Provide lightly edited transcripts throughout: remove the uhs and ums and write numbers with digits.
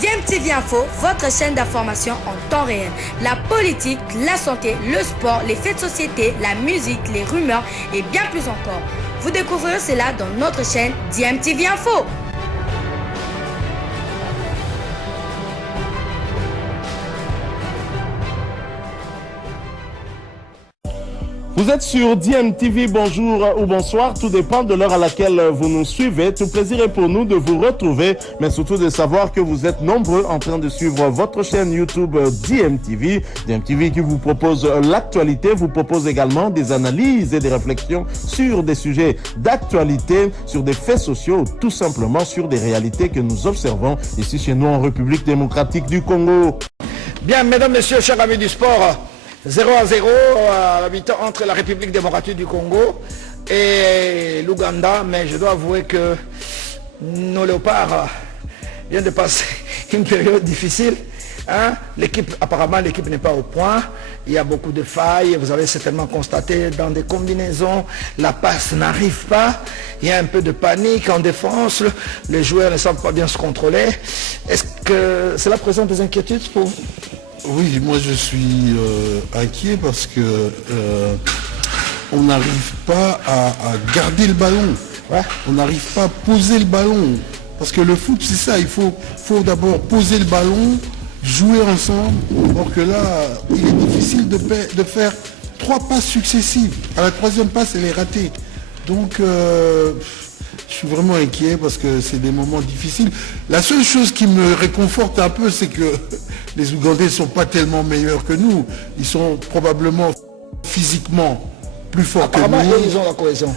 DMTV Info, votre chaîne d'information en temps réel. La politique, la santé, le sport, les faits de société, la musique, les rumeurs et bien plus encore. Vous découvrirez cela dans notre chaîne DMTV Info. Vous êtes sur DMTV, bonjour ou bonsoir, tout dépend de l'heure à laquelle vous nous suivez. Tout plaisir est pour nous de vous retrouver, mais surtout de savoir que vous êtes nombreux en train de suivre votre chaîne YouTube DMTV. DMTV qui vous propose l'actualité, vous propose également des analyses et des réflexions sur des sujets d'actualité, sur des faits sociaux, tout simplement sur des réalités que nous observons ici chez nous en République démocratique du Congo. Bien, mesdames, messieurs, chers amis du sport, 0-0 à la mi-temps entre la République démocratique du Congo et l'Ouganda, mais je dois avouer que nos léopards viennent de passer une période difficile. Hein? Apparemment, l'équipe n'est pas au point. Il y a beaucoup de failles. Vous avez certainement constaté dans des combinaisons, la passe n'arrive pas. Il y a un peu de panique en défense. Les joueurs ne savent pas bien se contrôler. Est-ce que cela présente des inquiétudes pour vous? Oui, moi je suis inquiet parce que on n'arrive pas à garder le ballon. Ouais. On n'arrive pas à poser le ballon. Parce que le foot, c'est ça. Il faut d'abord poser le ballon, jouer ensemble. Or que là, il est difficile de faire 3 passes successives. À la 3e passe, elle est ratée. Donc, je suis vraiment inquiet parce que c'est des moments difficiles. La seule chose qui me réconforte un peu, c'est que les Ougandais ne sont pas tellement meilleurs que nous. Ils sont probablement physiquement plus forts que nous. Ils ont la cohésion.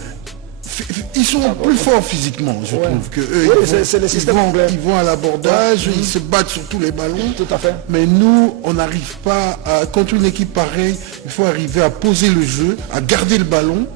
Ils sont plus forts physiquement, je trouve, que eux. Oui, c'est le système anglais. Ils vont à l'abordage, ils se battent sur tous les ballons. Tout à fait. Mais nous, on n'arrive pas à... Contre une équipe pareille, il faut arriver à poser le jeu, à garder le ballon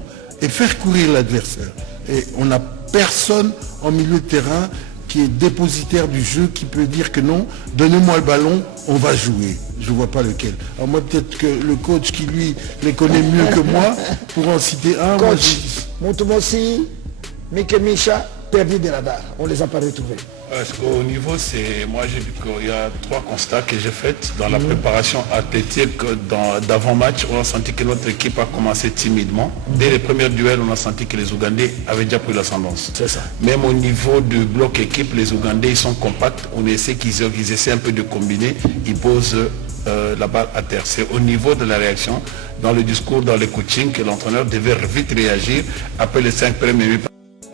et faire courir l'adversaire. Et on n'a personne en milieu de terrain qui est dépositaire du jeu, qui peut dire que non, donnez-moi le ballon, on va jouer. Je ne vois pas lequel. Alors moi, peut-être que le coach qui, lui, les connaît mieux que moi, pour en citer un. Coach, Moutoumossi, Mike Micha, perdu des radars. On ne les a pas retrouvés. Parce qu'au niveau, moi j'ai vu qu'il y a 3 constats que j'ai faits dans la préparation athlétique d'avant-match. On a senti que notre équipe a commencé timidement. Dès les premiers duels, on a senti que les Ougandais avaient déjà pris l'ascendance. C'est ça. Même au niveau du bloc équipe, les Ougandais ils sont compacts. On essaie qu'ils essaient un peu de combiner. Ils posent la balle à terre. C'est au niveau de la réaction, dans le discours, dans le coaching, que l'entraîneur devait vite réagir après les 5 premiers minutes.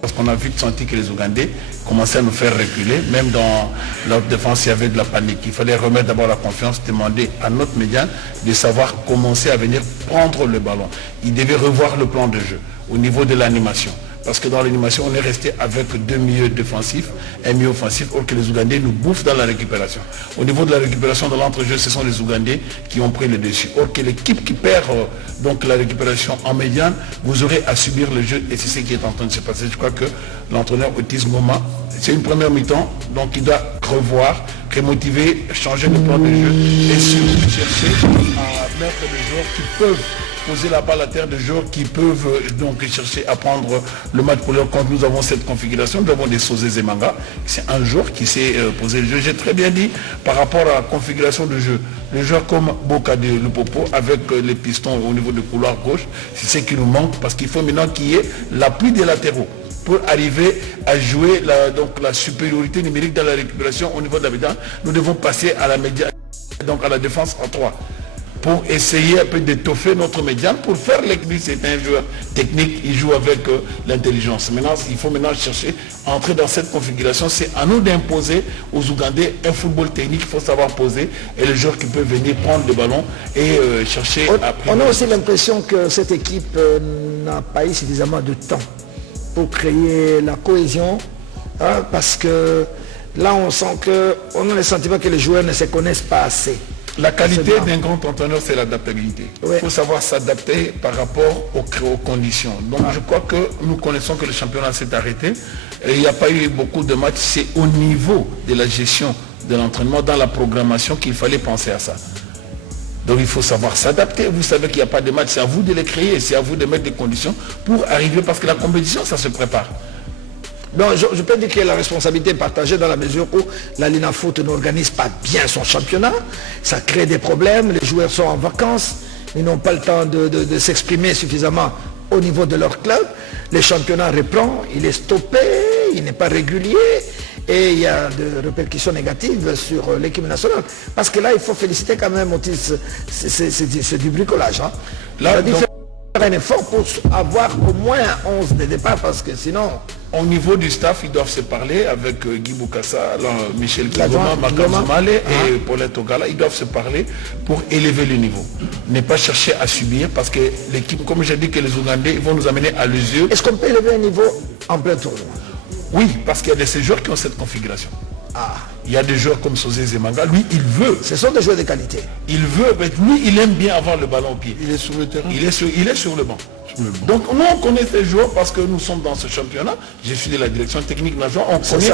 Parce qu'on a vite senti que les Ougandais commençaient à nous faire reculer. Même dans leur défense, il y avait de la panique. Il fallait remettre d'abord la confiance, demander à notre médiane de savoir commencer à venir prendre le ballon. Il devait revoir le plan de jeu au niveau de l'animation. Parce que dans l'animation, on est resté avec 2 milieux défensifs, un milieu offensif, or que les Ougandais nous bouffent dans la récupération. Au niveau de la récupération de l'entrejeu, ce sont les Ougandais qui ont pris le dessus. Or que l'équipe qui perd donc la récupération en médiane, vous aurez à subir le jeu et c'est ce qui est en train de se passer. Je crois que l'entraîneur Otis Ngoma, c'est une première mi-temps, donc il doit revoir, remotiver, changer le plan de jeu et surtout chercher à mettre des joueurs qui peuvent poser la balle à terre, des joueurs qui peuvent donc chercher à prendre le match pour leur compte. Nous avons cette configuration, nous avons des Sosé Zemanga, c'est un joueur qui sait poser le jeu. J'ai très bien dit par rapport à la configuration de jeu, les joueurs comme Bokade Lupopo avec les pistons au niveau du couloir gauche, c'est ce qui nous manque parce qu'il faut maintenant qu'il y ait l'appui des latéraux pour arriver à jouer la supériorité numérique dans la récupération au niveau de la médiane. Nous devons passer à la médiane, donc à la défense en 3. Pour essayer un peu d'étoffer notre médiane, pour faire l'équilibre. C'est un joueur technique, il joue avec l'intelligence. Maintenant, il faut maintenant chercher à entrer dans cette configuration. C'est à nous d'imposer aux Ougandais un football technique, il faut savoir poser, et les joueurs qui peuvent venir prendre le ballon et chercher à... On a aussi l'impression que cette équipe n'a pas eu suffisamment de temps pour créer la cohésion, hein, parce que là on sent qu'on a le sentiment que les joueurs ne se connaissent pas assez. La qualité d'un grand entraîneur, c'est l'adaptabilité. Il faut savoir s'adapter par rapport aux conditions. Donc je crois que nous connaissons que le championnat s'est arrêté. Et il n'y a pas eu beaucoup de matchs. C'est au niveau de la gestion de l'entraînement, dans la programmation, qu'il fallait penser à ça. Donc il faut savoir s'adapter. Vous savez qu'il n'y a pas de match. C'est à vous de les créer. C'est à vous de mettre des conditions pour arriver. Parce que la compétition, ça se prépare. Donc je peux dire que la responsabilité est partagée dans la mesure où la Linafoot n'organise pas bien son championnat. Ça crée des problèmes, les joueurs sont en vacances, ils n'ont pas le temps de s'exprimer suffisamment au niveau de leur club. Le championnat reprend, il est stoppé, il n'est pas régulier et il y a des répercussions négatives sur l'équipe nationale. Parce que là, il faut féliciter quand même Otis, c'est du bricolage. Hein. Là, il faut faire un effort pour avoir au moins 11 de départ parce que sinon... Au niveau du staff, ils doivent se parler avec Guy Boukassa, Michel Kizoma, Makam Zoumale et Paulette Ogala. Ils doivent se parler pour élever le niveau. Ne pas chercher à subir parce que l'équipe, comme j'ai dit que les Ougandais, ils vont nous amener à l'usure. Est-ce qu'on peut élever un niveau en plein tournoi? Oui, parce qu'il y a de ces joueurs qui ont cette configuration. Il y a des joueurs comme Sosé Zemanga, lui, il veut. Ce sont des joueurs de qualité. Il veut, mais lui, il aime bien avoir le ballon au pied. Il est sur le terrain. Il est sur le banc. Donc nous on connaît ces joueurs parce que nous sommes dans ce championnat. Je suis de la direction technique nationale. On connaît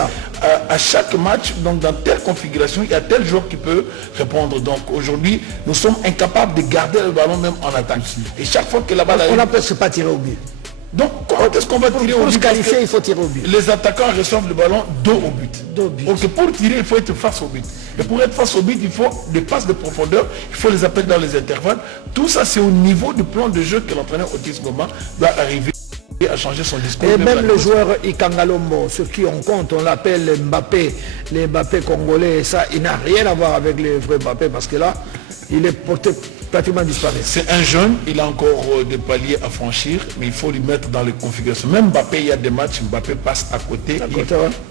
à chaque match, donc dans telle configuration, il y a tel joueur qui peut répondre. Donc aujourd'hui, nous sommes incapables de garder le ballon même en attaque. Et chaque fois que la balle arrive... On n'a presque pas tiré au but. Donc comment est-ce qu'on va tirer au but? Pour se qualifier, il faut tirer au but. Les attaquants reçoivent le ballon dos au but. Donc pour tirer, il faut être face au but. Et pour être face au but, il faut des passes de profondeur, il faut les appeler dans les intervalles. Tout ça, c'est au niveau du plan de jeu que l'entraîneur Otis Ngoma doit arriver à changer son discours. Et même le joueur Ikangalombo, sur qui on compte, on l'appelle Mbappé, les Mbappé congolais, ça, il n'a rien à voir avec les vrais Mbappé parce que là, il est porté pratiquement disparu. C'est un jeune, il a encore des paliers à franchir, mais il faut lui mettre dans les configurations. Même Mbappé, il y a des matchs, Mbappé passe à côté.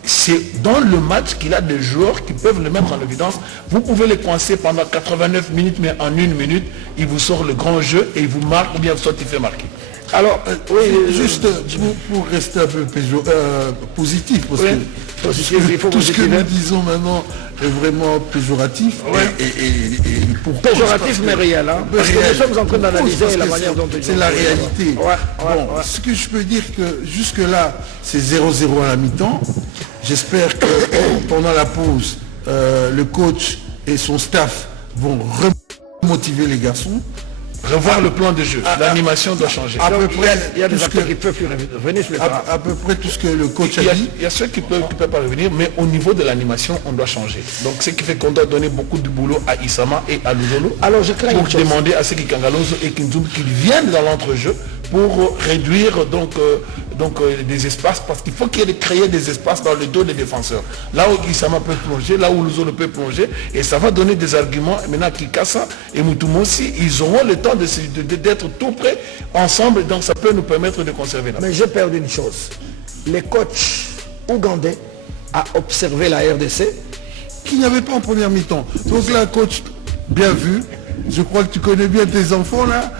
C'est dans le match qu'il a des joueurs qui peuvent le mettre en évidence. Vous pouvez les coincer pendant 89 minutes, mais en 1 minute, il vous sort le grand jeu et il vous marque ou bien soit il fait marquer. Alors, juste pour rester un peu positif, parce que tout ce que nous disons maintenant est vraiment péjoratif. Péjoratif mais réel. Hein, parce que nous sommes en train d'analyser la manière dont c'est la réalité. Ce que je peux dire que jusque-là, c'est 0-0 à la mi-temps. J'espère que pendant la pause, le coach et son staff vont remotiver les garçons. Revoir le plan de jeu, l'animation doit changer. À peu près, il y a des acteurs qui peuvent plus revenir sur le terrain. À peu près tout ce que le coach a dit. Il y a ceux qui peuvent pas revenir, mais au niveau de l'animation, on doit changer. Donc ce qui fait qu'on doit donner beaucoup de boulot à Isama et à Luzolo. Alors je crains pour demander à ceux qui Kangalozo et Kinzoum qu'ils viennent dans l'entrejeu pour réduire des espaces, parce qu'il faut qu'il y ait créer des espaces dans le dos des défenseurs. Là où Isama peut plonger, là où Luzolo peut plonger, et ça va donner des arguments. Et maintenant Kikassa et Mutumo aussi, ils auront le temps d'être tout près ensemble, donc ça peut nous permettre de conserver là. Mais j'ai perdu une chose. Les coachs ougandais a observé la RDC qui n'avait pas en première mi-temps. Donc là, coach, bien vu. Je crois que tu connais bien tes enfants là.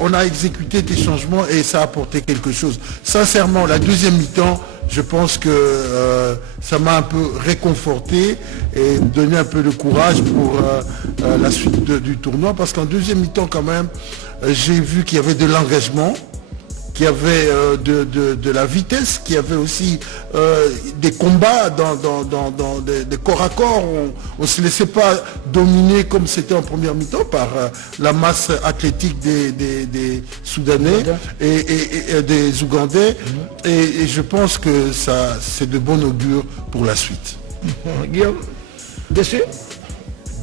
On a exécuté tes changements et ça a apporté quelque chose. Sincèrement, la deuxième mi-temps, je pense que ça m'a un peu réconforté et donné un peu de courage pour la suite du tournoi. Parce qu'en deuxième mi-temps, quand même, j'ai vu qu'il y avait de l'engagement, qu'il y avait de la vitesse, qu'il y avait aussi des combats dans des corps à corps. On ne se laissait pas dominer comme c'était en première mi-temps par la masse athlétique des Soudanais et des Ougandais. Et je pense que ça, c'est de bon augure pour la suite. Guillaume, déçu?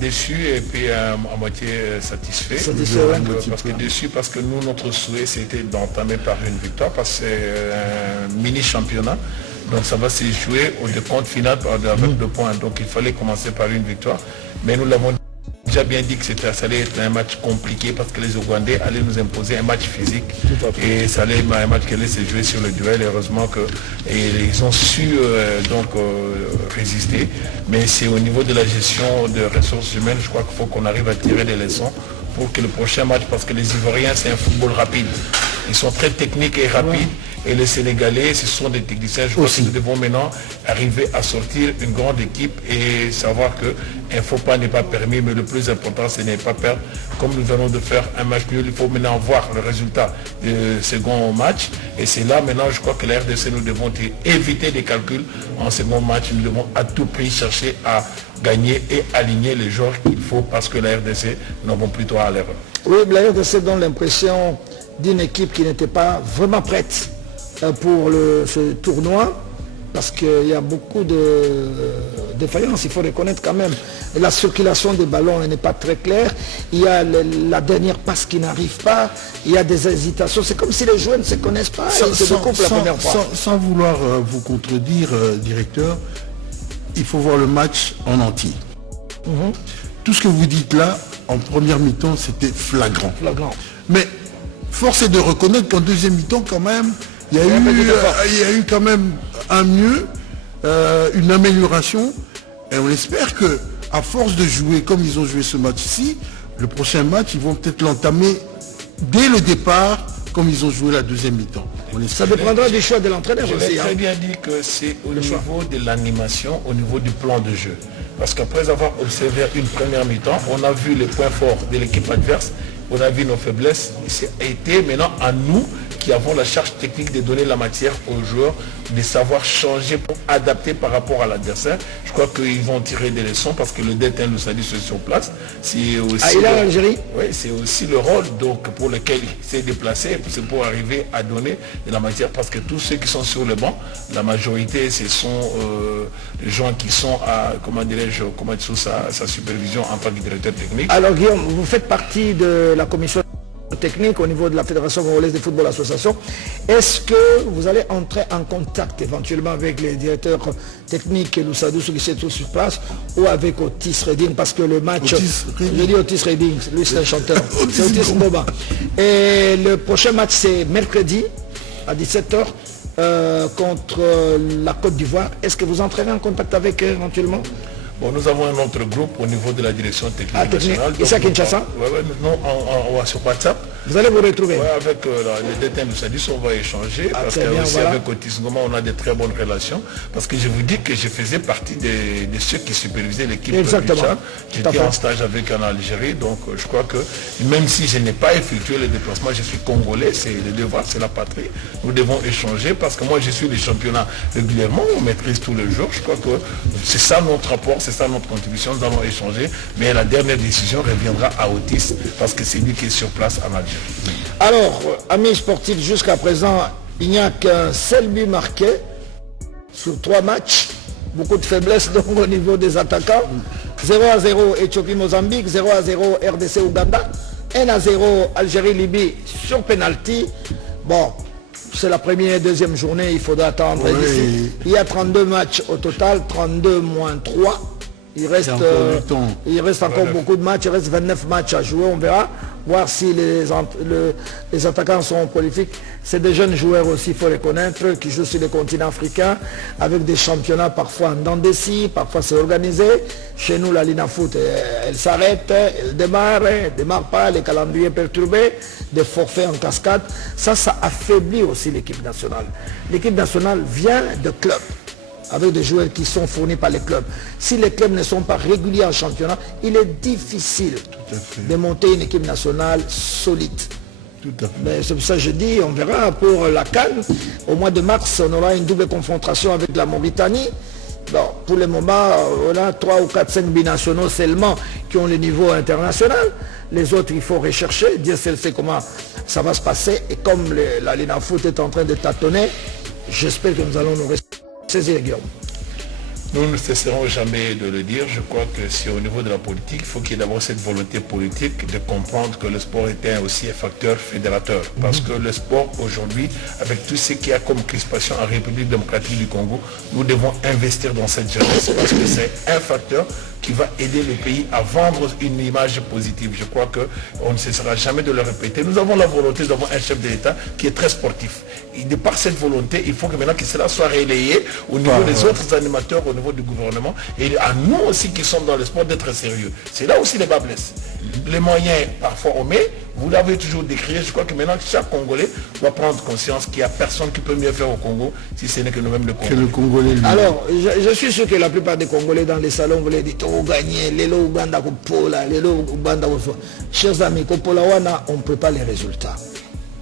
Déçu et puis à moitié satisfait. Parce que nous, notre souhait, c'était d'entamer par une victoire, parce que c'est un mini championnat. Donc ça va se jouer au décompte final avec 2 points. Donc il fallait commencer par une victoire. Mais nous l'avons déjà bien dit que ça allait être un match compliqué parce que les Ougandais allaient nous imposer un match physique. Et ça allait être un match qui allait se jouer sur le duel. Et heureusement qu'ils ont su résister. Mais c'est au niveau de la gestion de ressources humaines, je crois qu'il faut qu'on arrive à tirer des leçons pour que le prochain match, parce que les Ivoiriens, c'est un football rapide. Ils sont très techniques et rapides. Et les Sénégalais, ce sont des techniciens. Je crois que nous devons maintenant arriver à sortir une grande équipe et savoir qu'un faux pas n'est pas permis, mais le plus important, ce n'est pas perdre. Comme nous venons de faire un match nul, il faut maintenant voir le résultat du second match. Et c'est là maintenant, je crois que la RDC, nous devons éviter des calculs en second match. Nous devons à tout prix chercher à gagner et aligner les joueurs qu'il faut, parce que la RDC n'en vont plutôt à l'erreur. Oui, la RDC donne l'impression d'une équipe qui n'était pas vraiment prête pour ce tournoi, parce qu'il y a beaucoup de défaillances, il faut reconnaître quand même. La circulation des ballons n'est pas très claire, il y a la dernière passe qui n'arrive pas, il y a des hésitations, c'est comme si les joueurs ne se connaissent pas, ils se découvrent la première fois. Sans vouloir vous contredire, directeur, il faut voir le match en entier. Tout ce que vous dites là, en première mi-temps, c'était flagrant. Mais force est de reconnaître qu'en deuxième mi-temps, quand même, il y a eu quand même un mieux, une amélioration. Et on espère que, à force de jouer comme ils ont joué ce match-ci, le prochain match, ils vont peut-être l'entamer dès le départ, comme ils ont joué la deuxième mi-temps. Ça dépendra du choix de l'entraîneur aussi. J'ai très bien dit que c'est au niveau de l'animation, au niveau du plan de jeu. Parce qu'après avoir observé une première mi-temps, on a vu les points forts de l'équipe adverse, on a vu nos faiblesses. C'est été maintenant à nous qui avons la charge technique de donner la matière aux joueurs, de savoir changer pour adapter par rapport à l'adversaire. Je crois qu'ils vont tirer des leçons parce que le DTN nous a dit sur place. C'est aussi l'Algérie. Oui, c'est aussi le rôle donc, pour lequel il s'est déplacé, c'est pour arriver à donner de la matière parce que tous ceux qui sont sur le banc, la majorité, ce sont les gens qui sont à, comment dirais-je, sous sa supervision en tant que directeur technique. Alors Guillaume, vous faites partie de la commission technique au niveau de la Fédération congolaise de football association. Est-ce que vous allez entrer en contact éventuellement avec les directeurs techniques et Loussadou qui se trouvent sur place ou avec Otis Redding parce que le match, je dis Otis Redding, lui c'est un chanteur, c'est Otis Boba. Et le prochain match c'est mercredi à 17h contre la Côte d'Ivoire. Est-ce que vous entrerez en contact avec eux éventuellement? Bon, nous avons un autre groupe au niveau de la direction technique nationale. Et ça, Kinshasa? Oui, non, sur WhatsApp. Vous allez vous retrouver? Oui, avec le DTN nous a dit on va échanger. Parce que aussi avec Otis Ngoma, on a de très bonnes relations. Parce que je vous dis que je faisais partie de ceux qui supervisaient l'équipe du Tchad. J'étais en stage avec en Algérie. Donc je crois que même si je n'ai pas effectué le déplacement, je suis congolais, c'est le devoir, c'est la patrie. Nous devons échanger parce que moi je suis les championnats régulièrement, on maîtrise tous les jours. Je crois que c'est ça notre rapport. C'est ça notre contribution, nous allons échanger, mais la dernière décision reviendra à Otis parce que c'est lui qui est sur place en Algérie. Alors, amis sportifs, jusqu'à présent, il n'y a qu'un seul but marqué sur 3 matchs. Beaucoup de faiblesses donc au niveau des attaquants. 0-0 Éthiopie-Mozambique, 0-0 RDC-Ouganda, 1-0 Algérie-Libye sur penalty. Bon, c'est la première et deuxième journée, il faudra attendre. Oui. Il y a 32 matchs au total, 32 moins 3. Il reste encore beaucoup de matchs, il reste 29 matchs à jouer, on verra. Voir si les attaquants sont prolifiques. C'est des jeunes joueurs aussi, il faut les connaître, qui jouent sur le continent africain, avec des championnats parfois en dents de scie, parfois c'est organisé. Chez nous, la Lina Foot, elle s'arrête, elle démarre pas, les calendriers perturbés, des forfaits en cascade. Ça affaiblit aussi l'équipe nationale. L'équipe nationale vient de clubs, avec des joueurs qui sont fournis par les clubs. Si les clubs ne sont pas réguliers en championnat, il est difficile de monter une équipe nationale solide. Mais c'est pour ça que je dis, on verra pour la CAN. Au mois de mars, on aura une double confrontation avec la Mauritanie. Bon, pour le moment, on a 3 ou 4, 5 binationaux seulement qui ont le niveau international. Les autres, il faut rechercher, Dieu seul sait comment ça va se passer. Et comme la Lina Foot est en train de tâtonner, j'espère que nous allons nous saisir, Guillaume. Nous ne cesserons jamais de le dire. Je crois que c'est au niveau de la politique, il faut qu'il y ait d'abord cette volonté politique de comprendre que le sport était aussi un facteur fédérateur. Parce que le sport aujourd'hui, avec tout ce qu'il y a comme crispation en République démocratique du Congo, nous devons investir dans cette jeunesse parce que c'est un facteur qui va aider le pays à vendre une image positive. Je crois qu'on ne cessera jamais de le répéter. Nous avons la volonté d'avoir un chef de l'État qui est très sportif. Et de par cette volonté, il faut que maintenant que cela soit relayé au niveau des autres animateurs, au niveau du gouvernement, et à nous aussi qui sommes dans le sport d'être sérieux. C'est là aussi les bas blessent. Les moyens, parfois on met, vous l'avez toujours décrit, je crois que maintenant chaque Congolais doit prendre conscience qu'il n'y a personne qui peut mieux faire au Congo si ce n'est que nous-mêmes le Congolais. Alors, je suis sûr que la plupart des Congolais dans les salons vous les dites, oh gagner, Lelo Uganda Kopola, Lelo Uganda Kopola. Chers amis, Kopola Wana, on ne peut pas les résultats.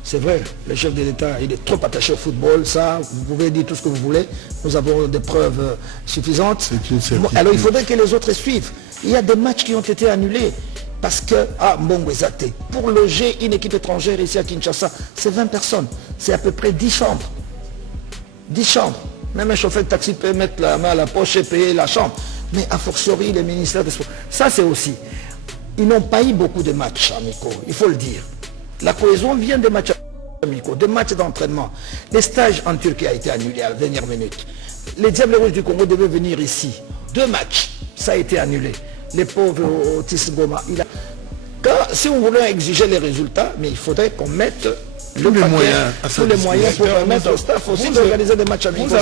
C'est vrai, le chef de l'État, il est trop attaché au football, ça, vous pouvez dire tout ce que vous voulez, nous avons des preuves suffisantes. Alors il faudrait que les autres suivent. Il y a des matchs qui ont été annulés. Parce que, pour loger une équipe étrangère ici à Kinshasa, c'est 20 personnes, c'est à peu près 10 chambres. 10 chambres. Même un chauffeur de taxi peut mettre la main à la poche et payer la chambre. Mais a fortiori, les ministères des Sports. Ça, c'est aussi. Ils n'ont pas eu beaucoup de matchs amicaux, il faut le dire. La cohésion vient des matchs amicaux, des matchs d'entraînement. Les stages en Turquie ont été annulés à la dernière minute. Les Diables Rouges du Congo devaient venir ici. 2 matchs, ça a été annulé. Les pauvres Otis Goma. Si on voulait exiger les résultats, mais il faudrait qu'on mette tous les moyens pour permettre au staff aussi d'organiser des matchs amicaux.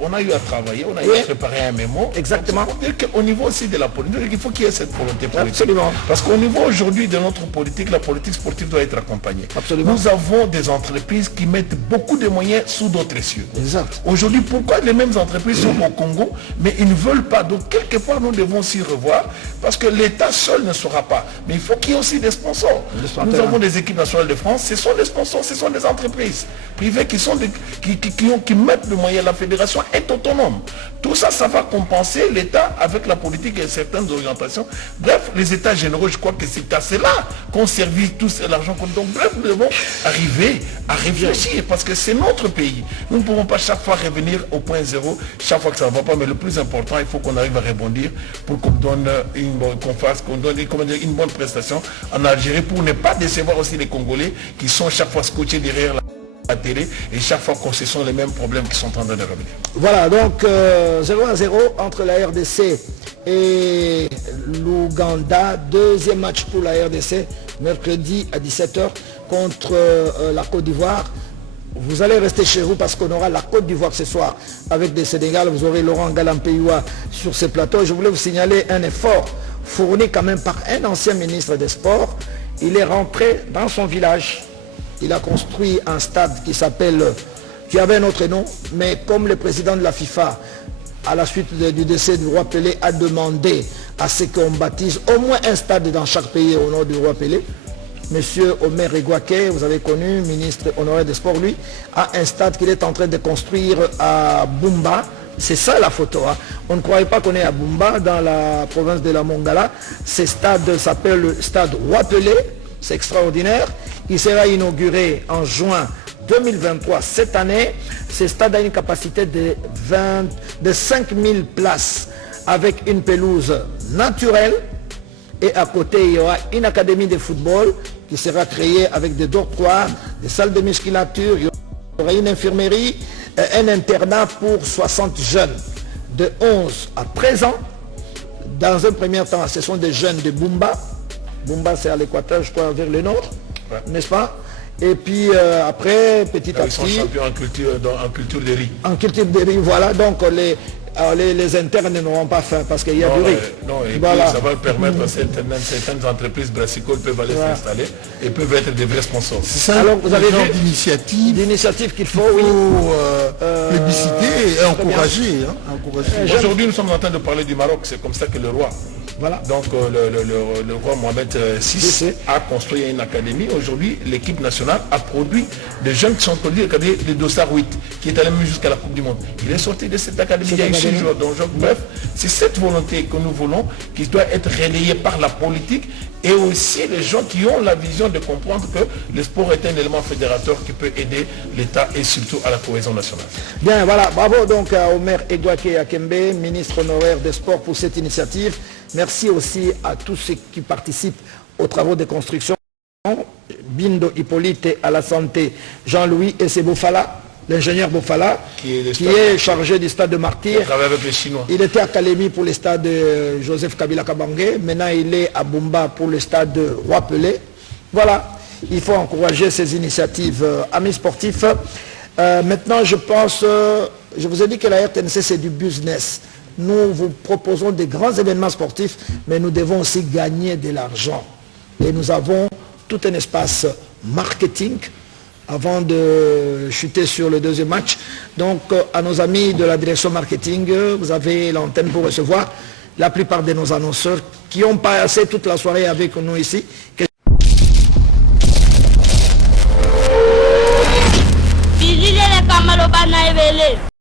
On a eu à travailler, on a eu à préparer un mémo. Exactement. Au niveau aussi de la politique, il faut qu'il y ait cette volonté politique. Absolument. Parce qu'au niveau aujourd'hui de notre politique, la politique sportive doit être accompagnée. Absolument. Nous avons des entreprises qui mettent beaucoup de moyens sous d'autres cieux. Exact. Aujourd'hui, pourquoi les mêmes entreprises sont au Congo, mais ils ne veulent pas. Donc, quelque part, nous devons s'y revoir, parce que l'État seul ne saura pas. Mais il faut qu'il y ait aussi des sponsors. Nous avons des équipes nationales de France, ce sont des sponsors, ce sont des entreprises privées qui mettent le moyen. La fédération est autonome. Tout ça, ça va compenser l'État avec la politique et certaines orientations. Bref, les États généraux, je crois que c'est à cela qu'on servit tous l'argent. Donc, bref, nous devons arriver à réfléchir, parce que c'est notre pays. Nous ne pouvons pas chaque fois revenir au point zéro, chaque fois que ça ne va pas, mais le plus important, il faut qu'on arrive à rebondir pour qu'on donne une bonne prestation en Algérie, pour ne pas décevoir aussi les Congolais qui sont chaque fois scotchés derrière la télé, et chaque fois qu'on se sont les mêmes problèmes qui sont en train de revenir. Voilà, donc 0-0 entre la RDC et l'Ouganda. Deuxième match pour la RDC, mercredi à 17 h contre la Côte d'Ivoire. Vous allez rester chez vous parce qu'on aura la Côte d'Ivoire ce soir avec des Sénégal. Vous aurez Laurent Galampeyoua sur ce plateau. Je voulais vous signaler un effort fourni quand même par un ancien ministre des Sports. Il est rentré dans son village. Il a construit un stade qui avait un autre nom, mais comme le président de la FIFA, à la suite du décès du roi Pelé, a demandé à ce qu'on baptise au moins un stade dans chaque pays au nom du roi Pelé. Monsieur Omer Egwake, vous avez connu, ministre honoraire des Sports, lui, a un stade qu'il est en train de construire à Bumba. C'est ça la photo. Hein. On ne croyait pas qu'on est à Bumba, dans la province de la Mongala. Ce stade s'appelle le stade Roi Pelé. C'est extraordinaire. Il sera inauguré en juin 2023, cette année. Ce stade a une capacité de 5000 places avec une pelouse naturelle. Et à côté, il y aura une académie de football qui sera créée avec des dortoirs, des salles de musculature. Il y aura une infirmerie, un internat pour 60 jeunes de 11 à 13 ans. Dans un premier temps, ce sont des jeunes de Bumba. Bumba, c'est à l'équateur, je crois, vers le nord, n'est-ce pas? Et puis après, petit à petit... Ils sont champions en culture de riz. En culture de riz, voilà. Donc les internes n'auront pas faim parce qu'il y a du riz. Non, et voilà. Puis ça va permettre à certaines entreprises brassicoles peuvent aller s'installer et peuvent être des vrais sponsors. C'est ça. Alors vous avez d'initiatives qu'il faut, plébisciter et encourager. Aujourd'hui, nous sommes en train de parler du Maroc. C'est comme ça que le roi... Voilà. Donc le roi Mohamed VI a construit une académie. Aujourd'hui, l'équipe nationale a produit des jeunes qui sont produits l'académie de Dossard 8, qui est allé même jusqu'à la Coupe du Monde. Il est sorti de cette académie il y a eu 6 jours. Donc, bref, c'est cette volonté que nous voulons, qui doit être relayée par la politique et aussi les gens qui ont la vision de comprendre que le sport est un élément fédérateur qui peut aider l'État et surtout à la cohésion nationale. Bien, voilà. Bravo donc à Omer Egwake Akembe, ministre honoraire des Sports, pour cette initiative. Merci aussi à tous ceux qui participent aux travaux de construction. Bindo Hippolyte à la santé, Jean-Louis Essebofala, l'ingénieur Bofala, qui est chargé du stade de Martyr. Il avec les Chinois. Il était à Kalemi pour le stade de Joseph Kabila Kabange. Maintenant, il est à Bumba pour le stade de Roi Pelé. Voilà, il faut encourager ces initiatives, amis sportifs. Maintenant, je pense, je vous ai dit que la RTNC, c'est du business. Nous vous proposons des grands événements sportifs, mais nous devons aussi gagner de l'argent. Et nous avons tout un espace marketing avant de chuter sur le deuxième match. Donc, à nos amis de la direction marketing, vous avez l'antenne pour recevoir la plupart de nos annonceurs qui ont passé toute la soirée avec nous ici.